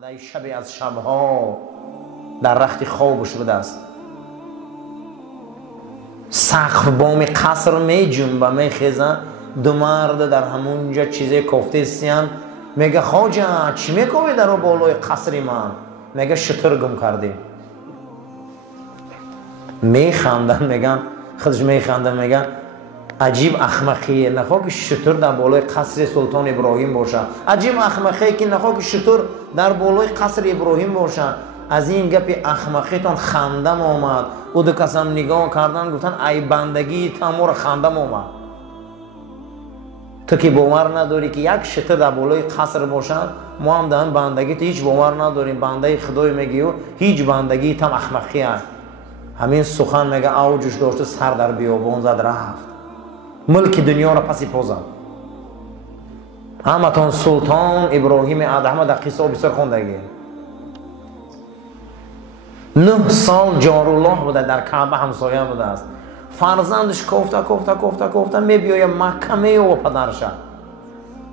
بوده، شبی از شبها در رخت خوابش بوده است، سقف بام قصر می جنبه می خیزه، دو مرد در همونجا چیزی کفته سیان، میگه خواجه چی میکنی در بالای قصر من؟ میگه شتر گم کردیم. میخندن، میگن خودش میخندن، میگن عجیب احمقیه، نخواه که شتر در بالای قصر سلطان ابراهیم باشه، عجیب احمقیه که نخواه که شتر در بالای قصر ابراهیم باشه. از این گپ احمقیتان خندم آمد. او دو کسم نگاه کردن گفتن ای بندگی تمور خندم آمد. تو که باور نداری که یک شتر در بالای قصر باشد، ما هم در بندگی تو هیچ باور نداریم، بنده خدای میگی و هیچ بندگی تم احمقیه. همین سخن میگه اوجش داشته، سر در بیابان زد رفت، ملک دنیا را پسی پوزد. همتون سلطان ابراهیم ادهم در قصه بسیار خوندگی 9 سال جارالله بوده، در کعبه همسایه بوده است. فرزندش کوفته میبیاید مکه میو پدرشه.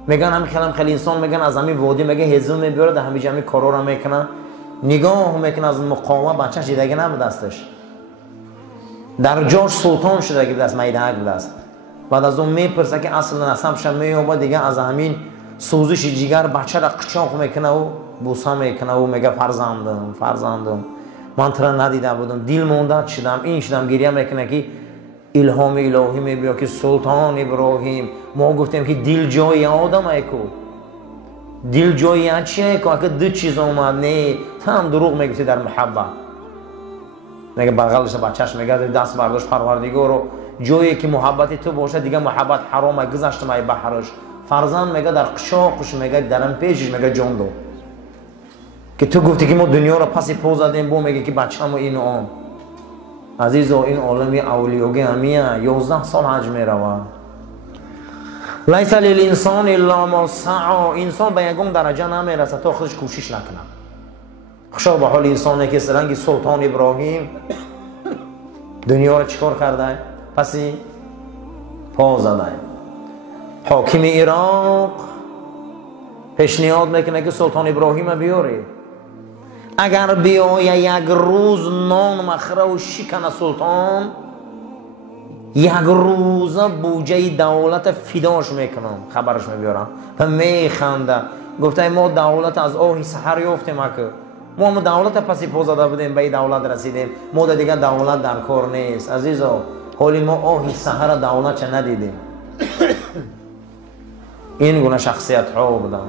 میگن همین خیلی انسان میگن از همین وادی میگه هزو میبیاره، در همین جمعی کارو را میکنه، نگاه میکنه از مقاومه بچهش دیدگی نبوده استش، در جاش سلطان شده که دست میدهک بوده است. بعد از اون میپرسه که اصل نسبش میومد دیگه، از همین سوزش جگر بچه را قچاق میکنه و بوسه میکنه و میگه فرزندم من تو را ندیده بودم، دل مونده شدم، این شدم، گریه میکنه که الهام الهی میبیا که سلطان ابراهیم ما گفتیم که دل جای آدم ایکو، دل جای چیه که اگه دو چیز اومد نه تو هم دروغ میگفتی در محبت. میگه بغلش بچهش میگه دست برداشت پروردگار رو، جایی که محبت تو باشه دیگه محبت حرامه، گذشت مای بحرش. فرزند میگه در قشاقش میگه درم پیشش میگه جان دو که تو گفتی که ما دنیا رو پسی پو زدیم، بو میگه که بچه‌مو این آن. عزیزو این عالمی اولیوگی همیه 11 سال حج میروه. لیس للانسان الا ما سعی، انسان به یگان درجه نمیرسه تا خودش کوشش نکنه. خوشا به حال انسانی که سرنگی سلطان ابراهیم دنیا رو چیکار کرده؟ پسی پا زده. حاکم عراق پیشنهاد میکنه که سلطان ابراهیم بیاره، اگر بیایه یک روز نان مخره و شکنه سلطان، یک روز بوجه دولت فداش میکنم. خبرش میبیارم و میخنده، گفته ما دولت از آهی سحر یافتیم، ما هم دولت پسی پا زده بودیم، به این دولت رسیدیم، ما دیگه دولت در کار نیست. عزیزا حالی ما آهی سحر دولت چه ندیدیم. این گونه شخصیت ها بودن،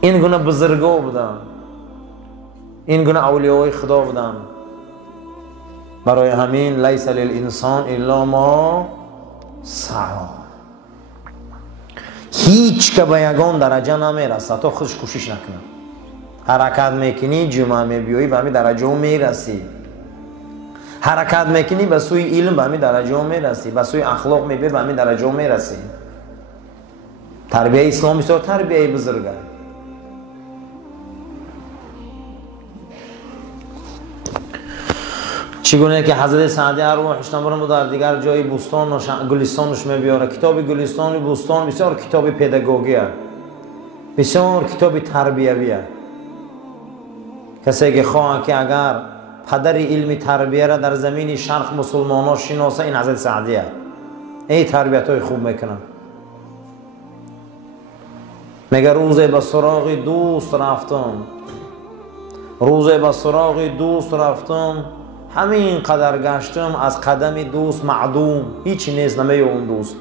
این گونه بزرگا بودن، این گونه اولیاء خدا بودن. برای همین لیس للانسان الا ما سعی، هیچ که به یگان درجه نمیرسه تا خودش کوشش نکنه. حرکت میکنی جمعه میبیایی به همین درجه میرسی، حرکت میکنی به سوی علم به همین درجه میرسی، به سوی اخلاق میبیایی به همین درجه میرسی. تربیه اسلام بسیار تربیه بزرگه. چگونه که حضرت سعدی ارواحش نبرم در دیگر جای بوستان و گلستانش میبیاره. کتاب گلستان و بوستان بسیار کتاب پداگوژیه، بسیار کتاب تربیویه. کسی که خواه که اگر پدر علم تربیه را در زمین شرق مسلمان ها شناسه، این حضرت سعدیه. این تربیت های خوب میکنه. میگه روزی به سراغ دوست رفتم، همین قدر گشتم از قدم دوست معدوم، هیچی نیست نمی اون دوست.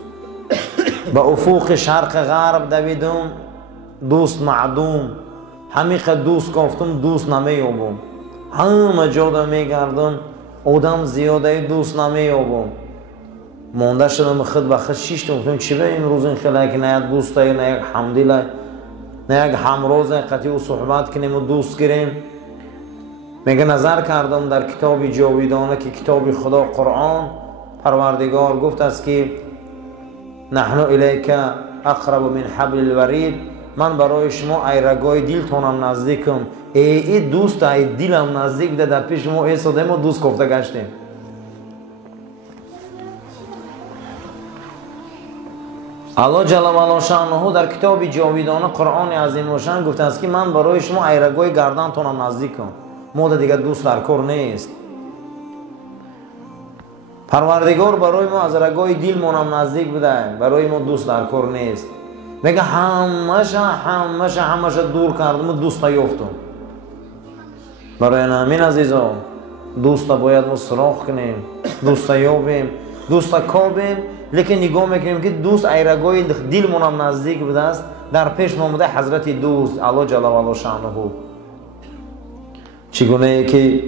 به افق شرق غرب دویدم، دوست معدوم، همین قدر دوست گفتم دوست نمی یابم. همه جا میگردم آدم زیاده دوست نمی یابم. مانده شدم خود به خود شیشتم، گفتم چی به این روز این خیلی که نه یک دوسته، نه یک حمدیله، نه یک همراز قطعی و صحبت کنیم و دوست گیریم. میگه نظر کردم در کتاب جاویدانه که کتاب خدا قرآن، پروردگار گفت است که نحن الیک اقرب من حبل الورید، من برای شما ای رگای دلتونم نزدیکم. ای دوست ای دلم نزدیک ده، در پیش ما ایستادیم و دوست گفته گشتیم. الله جل و علا شأنه در کتاب جاویدانه قرآن عظیم و شان گفته است که من برای شما ایرگوی گردنتون نزدیک کنم. مود دیگه دوست در کار نیست. پروردگار برای ما از رگای دلمون هم نزدیک بوده، برای ما دوست در کار نیست. میگه همش دور کردم دوست یافتم. برای همین عزیزان دوست باید ما سراغ کنیم، دوست یابیم، دوست کابیم، لیکن نگاه میکنیم که دوست ایرگای دلمون هم نزدیک بوده است. در پیش آمده حضرت دوست الله جل و علا شأنه چگونه که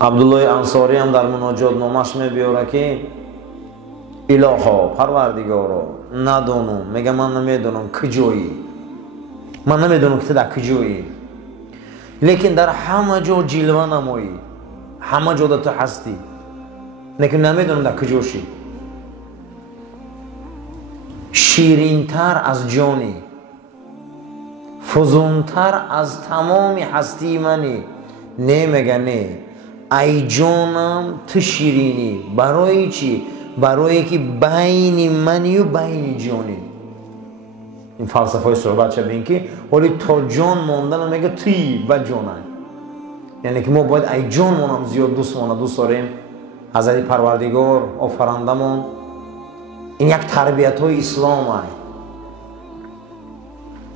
عبدالله انصاری هم در مناجات نامش میبیاره که الها پروردگارا ندانم، میگه من نمیدونم کجایی، من نمیدونم که در کجایی، لیکن در همه جا جلوه نمایی، همه جا تو هستی، لیکن نمیدونم در کجاشی. شیرینتر از جانی، فزونتر از تمام هستی منی. نمیگه نه ای جانم تو شیرینی. برای چی؟ برای که بین منی و بین جانی. این فلسفه صحبت چه بین که ولی تا جان ماندن میگه توی و جانه، یعنی که ما باید ای جان مونم زیاد دوست داریم. حضرت پروردگار آفرندمون این یک تربیت های اسلام های.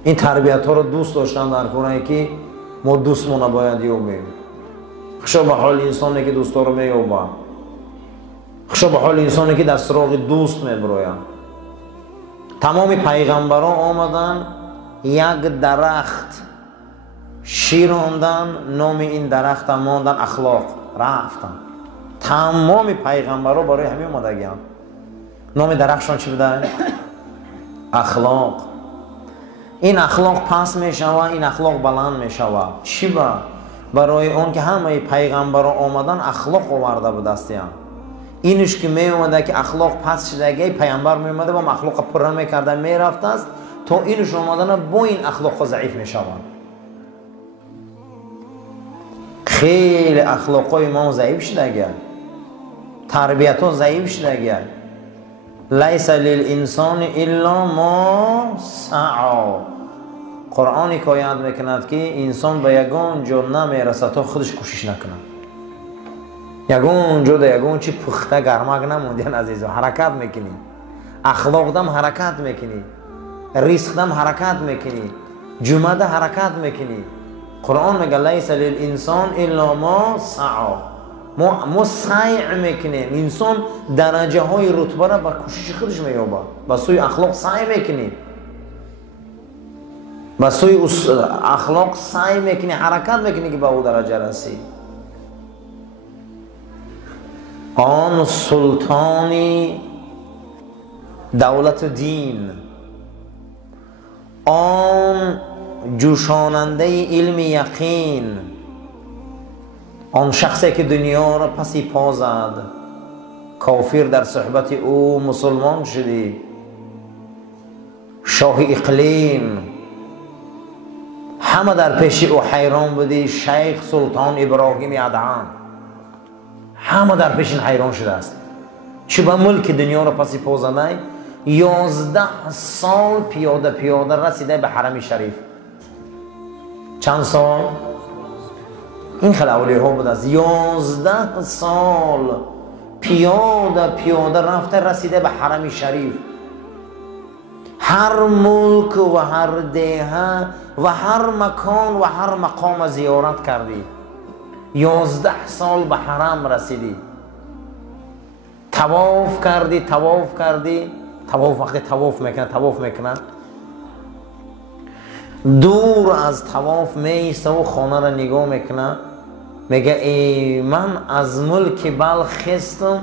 این تربیت ها رو دوست داشتن در کنه که ما دوست مونه باید یابیم. خشا به حال انسانی که دوستا رو میابه، خشا به حال انسانی که در سراغ دوست میبروید. تمام پیغمبران آمدن یک درخت شیراندن، نام این درخت ماندن اخلاق رفتن. تمام پیغمبران برای همین اومدگیان. نام درختشان چی بوده؟ اخلاق. این اخلاق پس میشوه، این اخلاق بلند میشوه. چی با؟ برای اون که همه پیغمبران آمدن اخلاق آورده به دستیان. اینش که می اومده که اخلاق پس شدگی پیغمبر می اومده با اخلاق پرن میکرده میرفته است تا اینش آمدن با این اخلاق ضعیف میشوند. خیلی اخلاقای ما ضعیف شدگی، تربیت ها ضعیف شدگی. لیس للانسان الا ما سعی. قرآنی که آیت میکند که انسان به یگان جا نمیرسه تا خودش کوشش نکنه. یگان جا در یگان چی پخته گرمک نموندین عزیزا. حرکت میکنی، اخلاق دم حرکت میکنی، ریسک دم حرکت میکنی، جمعه ده حرکت میکنی. قرآن میگه لیس للانسان الا ما سعی. ما سعی میکنیم. انسان درجه های رتبه را با کوشش خودش مییابه. با سوی اخلاق سعی میکنی، با سوی اخلاق سعی میکنی، حرکت میکنی که به او درجه رسی. آن سلطانی دولت دین، آن جوشاننده علم یقین، آن شخصی که دنیا را پسی پا زد، کافر در صحبت او مسلمان شدی، شاه اقلیم، همه در پیش او حیران بودی. شیخ سلطان ابراهیم ادهم، همه در پیش این حیران شده است. چه به ملک دنیا را پسی پا زده. 11 سال پیاده رسیده به حرم شریف. چند سال؟ این خیلی اولیه ها بود است. 11 سال پیاده رفته رسیده به حرم شریف. هر ملک و هر دهه و هر مکان و هر مقام زیارت کردی. 11 سال به حرم رسیدی. طواف کردی. طواف وقتی طواف میکنه دور از طواف میسته و خانه را نگاه میکنه. میگه ای من از ملک بلخ خستم.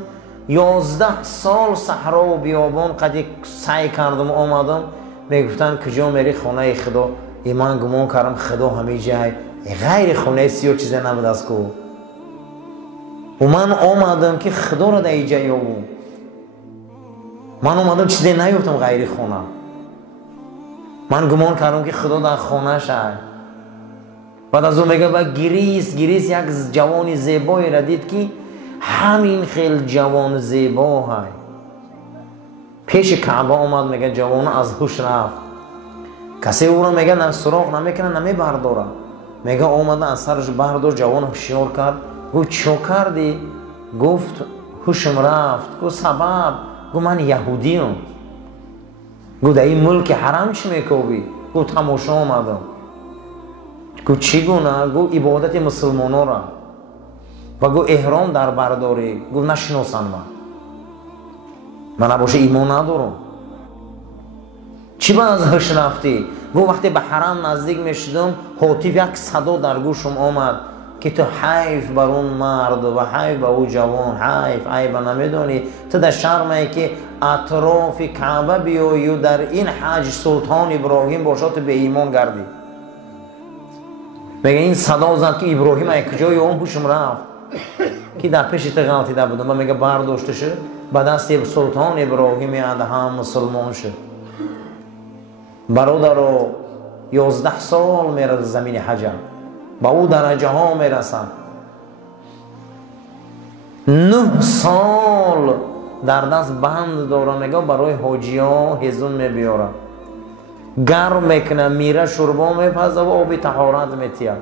11 سال صحرا و بیابان قد سعی کردم آمدم. میگفتن کجا میری؟ خانه خدا. من گمان کردم خدا همه جای، غیر خانه سیاه چیزی نبود از کو. و من آمدم که خدا را در اینجا یابم. من آمدم چیزی نیفتم غیر خانه. من گمان کردم که خدا در خانه شد. بعد از اون میگه با گریس یک جوان زیبایی را دید که همین خیلی جوان زیبا های. پیش کعبه آمد، میگه جوان از هوش رفت. کسی او را میگه سراغ نمیکنه، نمیبرداره. میگه آمده از سرش بردار. جوان هوشیار کرد، گفت چو کردی؟ گفت هوشم رفت. گفت سبب؟ گفت من یهودیم. گفت این ملک حرم چی میکوبی؟ گفت تماشا آمدم. گفت چی گونه؟ گفت عبادت مسلمانا را. و گفت احرام در برداری. گفت نشناسن من نباشه ایمان ندارم. چی با از هوش رفتی؟ گفت وقتی به حرم نزدیک میشدم هاتف یک صدا در گوشم آمد که تو حیف بر اون مرد و حیف به او جوان، حیف عیب نمیدونی. تو در شرمه که اطراف کعبه بیایی و در این حج سلطان ابراهیم باشد تو به ایمان گردی. میگه این صدا زد که ابراهیم یک جای اون هوشم رفت که در پیش تو غلطیده بودم. و میگه برداشته شد به دست سلطان ابراهیم ادهم مسلمان شد. برادر 11 سال میره زمین حج، با او درجه ها میرسن. 9 سال در دست بند داره. میگه برای حاجی ها هزون میبیاره، گرم میکنه، میره شربا میپزه و آبی طهارت میتیه.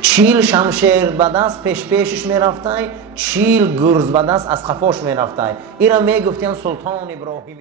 40 شمشیر به دست پیشش میرفته، 40 گرز به دست از خفاش میرفته. اینا میگفتیم سلطان ابراهیم